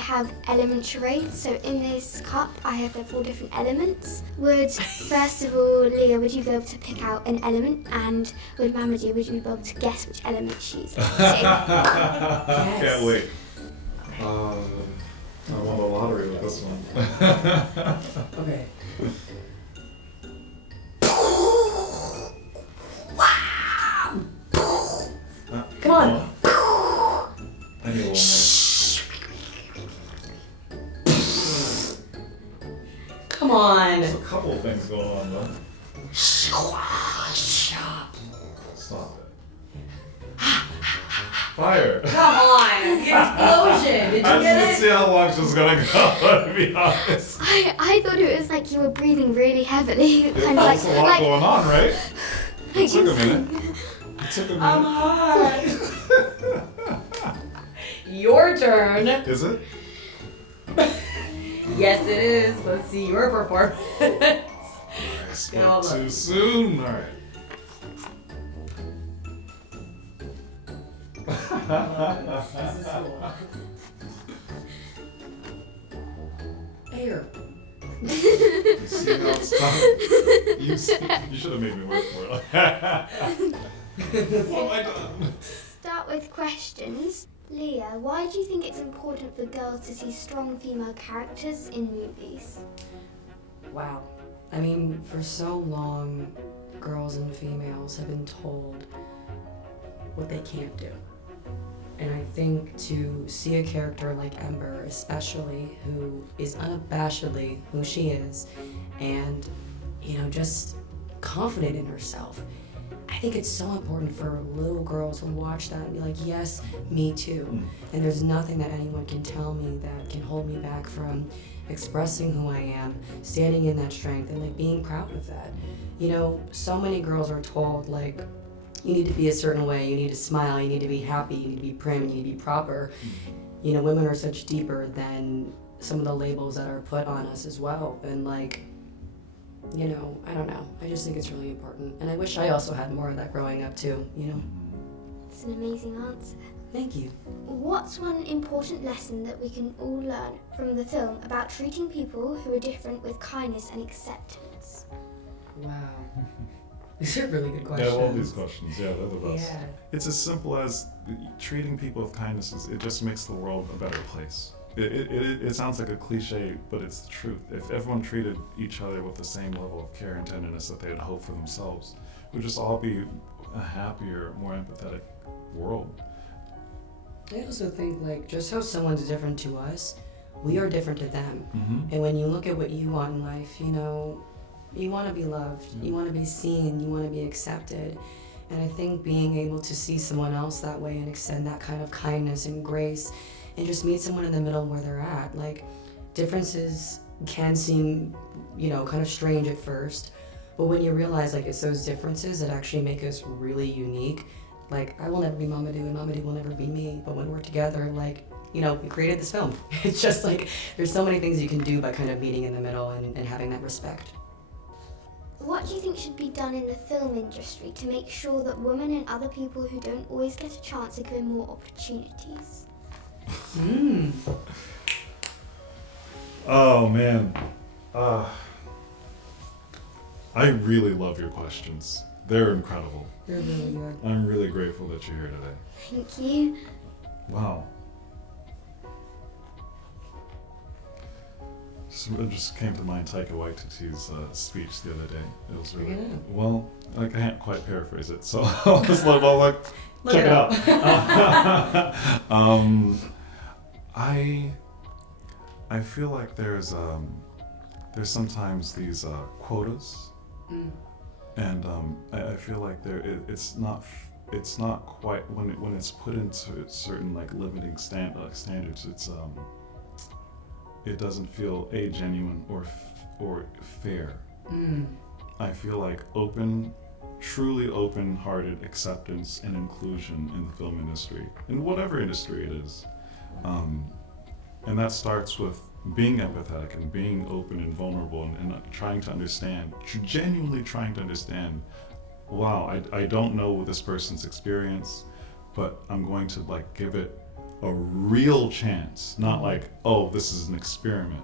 have element charades. So in this cup, I have the 4 different elements. First of all, Leah, would you be able to pick out an element? And with Mamoudou, would you be able to guess which element she's using? Yes. Can't wait. I won the lottery with this one. Okay. Come on. I need a little Come on. There's a couple of things going on though. Stop it. Fire. Come on. The explosion. Did you I get didn't it? see how long she was gonna go, to be honest. I thought it was like you were breathing really heavily. There's a lot going on, right? It took a minute. I'm hot. Your turn. Is it? Yes, it is. Let's see your performance. I spoke too soon. Alright. Air. You see how it's tough? You should have made me work for it. What have I done? Start with questions. Leah, why do you think it's important for girls to see strong female characters in movies? Wow. I mean, for so long, girls and females have been told what they can't do. And I think to see a character like Ember, especially, who is unabashedly who she is, and, just confident in herself, I think it's so important for little girls to watch that and be like, yes, me too. And there's nothing that anyone can tell me that can hold me back from expressing who I am, standing in that strength, and being proud of that. So many girls are told, you need to be a certain way, you need to smile, you need to be happy, you need to be prim, you need to be proper. Women are such deeper than some of the labels that are put on us as well. And I don't know. I just think it's really important. And I wish I also had more of that growing up too, It's an amazing answer. Thank you. What's one important lesson that we can all learn from the film about treating people who are different with kindness and acceptance? Wow. These are really good questions. Yeah, all these questions, they're the best. Yeah. It's as simple as treating people with kindness. It just makes the world a better place. It sounds like a cliche, but it's the truth. If everyone treated each other with the same level of care and tenderness that they would hope for themselves, we'd just all be a happier, more empathetic world. I also think just how someone's different to us, we are different to them. Mm-hmm. And when you look at what you want in life, you want to be loved, you want to be seen, you want to be accepted. And I think being able to see someone else that way and extend that kind of kindness and grace and just meet someone in the middle where they're at. Differences can seem, kind of strange at first, but when you realize it's those differences that actually make us really unique. I will never be Mamoudou and Mamoudou will never be me, but when we're together, we created this film. It's just there's so many things you can do by kind of meeting in the middle and having that respect. What do you think should be done in the film industry to make sure that women and other people who don't always get a chance are given more opportunities? Oh man, I really love your questions. They're incredible. They're really good. I'm really grateful that you're here today. Thank you. Wow. So it just came to mind Taika Waititi's speech the other day. It was really well. I can't quite paraphrase it, so I'll just check it out. I feel like there's sometimes these quotas, and I feel like it's not quite when it's put into certain limiting standards. It doesn't feel genuine or fair. I feel like truly open-hearted acceptance and inclusion in the film industry, in whatever industry it is. And that starts with being empathetic and being open and vulnerable and trying to understand, genuinely trying to understand, wow, I don't know this person's experience, but I'm going to give it a real chance, not like, oh, this is an experiment,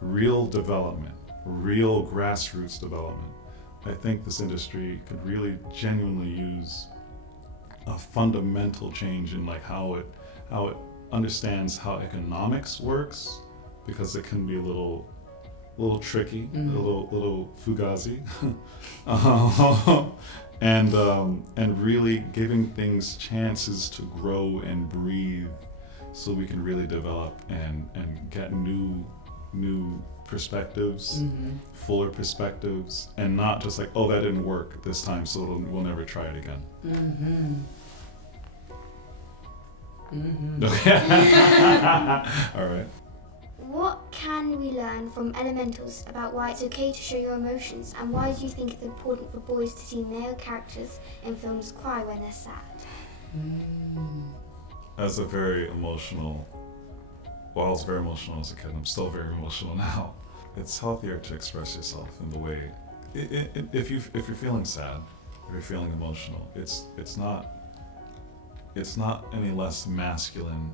real development, real grassroots development. I think this industry could really genuinely use a fundamental change in like how it understands how economics works, because it can be a little tricky, a little fugazi, and really giving things chances to grow and breathe, so we can really develop and get new perspectives, fuller perspectives, and not just like, oh, that didn't work this time, so we'll never try it again. All right. What can we learn from elementals about why it's okay to show your emotions, and why do you think it's important for boys to see male characters in films cry when they're sad? As a very emotional, well, I was very emotional as a kid, I'm still very emotional now. It's healthier to express yourself in the way, if you're feeling sad, if you're feeling emotional, it's not any less masculine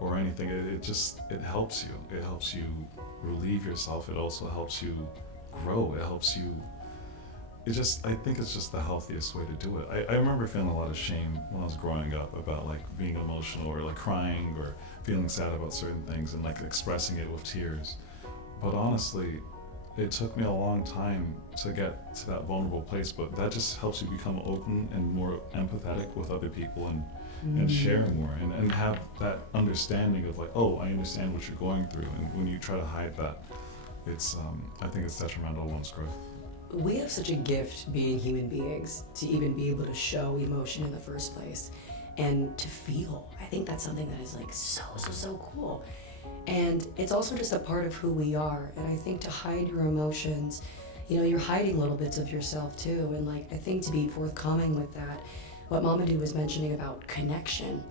or anything. It helps you. It helps you relieve yourself. It also helps you grow. It helps you. I think it's just the healthiest way to do it. I remember feeling a lot of shame when I was growing up about like being emotional or like crying or feeling sad about certain things and like expressing it with tears. But honestly, it took me a long time to get to that vulnerable place, but that just helps you become open and more empathetic with other people and share more and have that understanding of like, oh, I understand what you're going through. And when you try to hide that, it's I think it's detrimental to one's growth. We have such a gift being human beings to even be able to show emotion in the first place and to feel. I think that's something that is like so cool. And it's also just a part of who we are. And I think to hide your emotions, you're hiding little bits of yourself too. And like, I think to be forthcoming with that, what Mamoudou was mentioning about connection,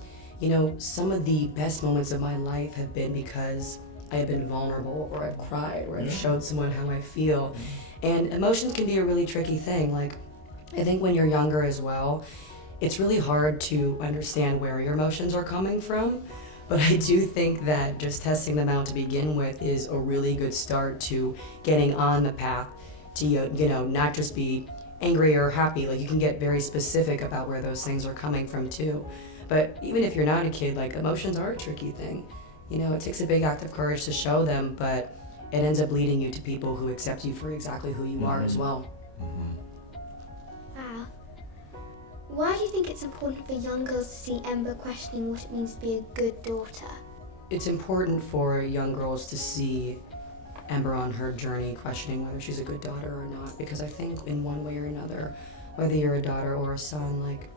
some of the best moments of my life have been because I have been vulnerable, or I've cried, or I've showed someone how I feel. And emotions can be a really tricky thing. Like, I think when you're younger as well, it's really hard to understand where your emotions are coming from. But I do think that just testing them out to begin with is a really good start to getting on the path to, not just be angry or happy. Like, you can get very specific about where those things are coming from too. But even if you're not a kid, like, emotions are a tricky thing. It takes a big act of courage to show them, but it ends up leading you to people who accept you for exactly who you are as well. Wow. Why do you think it's important for young girls to see Ember questioning what it means to be a good daughter? It's important for young girls to see Ember on her journey questioning whether she's a good daughter or not, because I think in one way or another, whether you're a daughter or a son, like,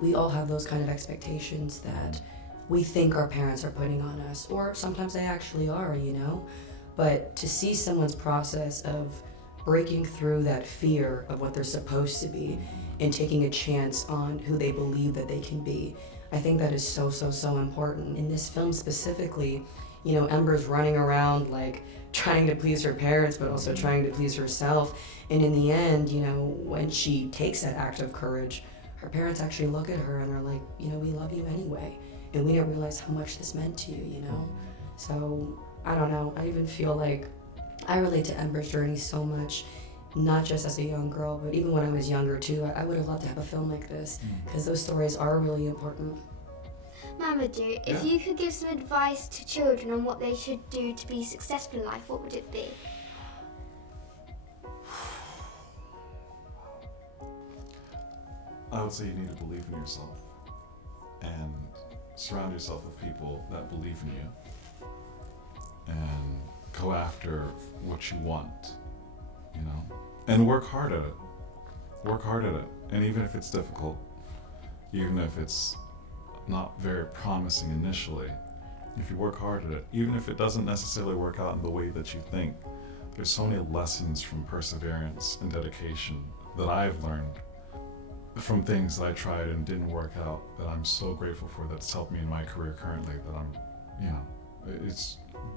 we all have those kind of expectations that we think our parents are putting on us, or sometimes they actually are, But to see someone's process of breaking through that fear of what they're supposed to be and taking a chance on who they believe that they can be, I think that is so important. In this film specifically, Ember's running around like trying to please her parents, but also trying to please herself. And in the end, when she takes that act of courage, her parents actually look at her and are like, we love you anyway. And we didn't realize how much this meant to you, So, I don't know, I even feel like I relate to Ember's journey so much, not just as a young girl, but even when I was younger too. I would have loved to have a film like this, because those stories are really important. Mamoudou, if you could give some advice to children on what they should do to be successful in life, what would it be? I would say you need to believe in yourself and surround yourself with people that believe in you and go after what you want, and work hard at it. Work hard at it. And even if it's difficult, even if it's not very promising initially, if you work hard at it, even if it doesn't necessarily work out in the way that you think, there's so many lessons from perseverance and dedication that I've learned from things that I tried and didn't work out, that I'm so grateful for, that's helped me in my career currently, that I'm,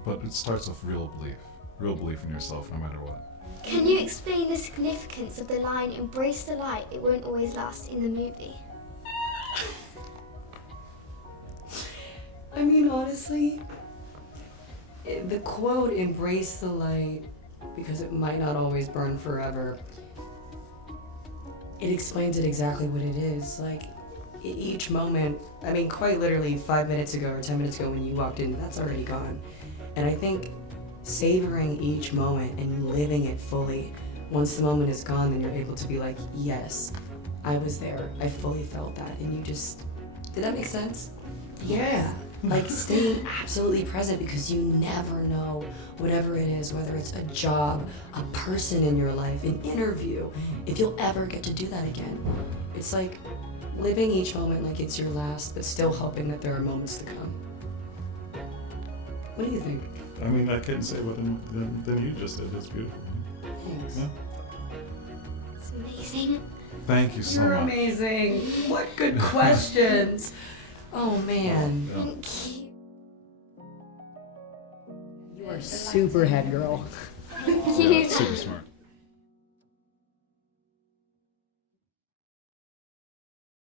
but it starts with real belief in yourself no matter what. Can you explain the significance of the line, "Embrace the light, it won't always last," in the movie? I mean, honestly, the quote, embrace the light because it might not always burn forever, it explains it exactly what it is. Like, each moment, I mean, quite literally 5 minutes ago or 10 minutes ago when you walked in, that's already gone. And I think savoring each moment and living it fully, once the moment is gone, then you're able to be like, yes, I was there. I fully felt that. And you just, did that make sense? Yeah. Like staying absolutely present because you never know whatever it is, whether it's a job, a person in your life, an interview, if you'll ever get to do that again. It's like living each moment like it's your last, but still hoping that there are moments to come. What do you think? I mean, I couldn't say what than you just did. It's beautiful. Thanks. Yeah. It's amazing. Thank you so You're much. amazing. What good questions. Oh man. Yeah. Thank you. You are super head girl. Thank Yeah, you. super smart.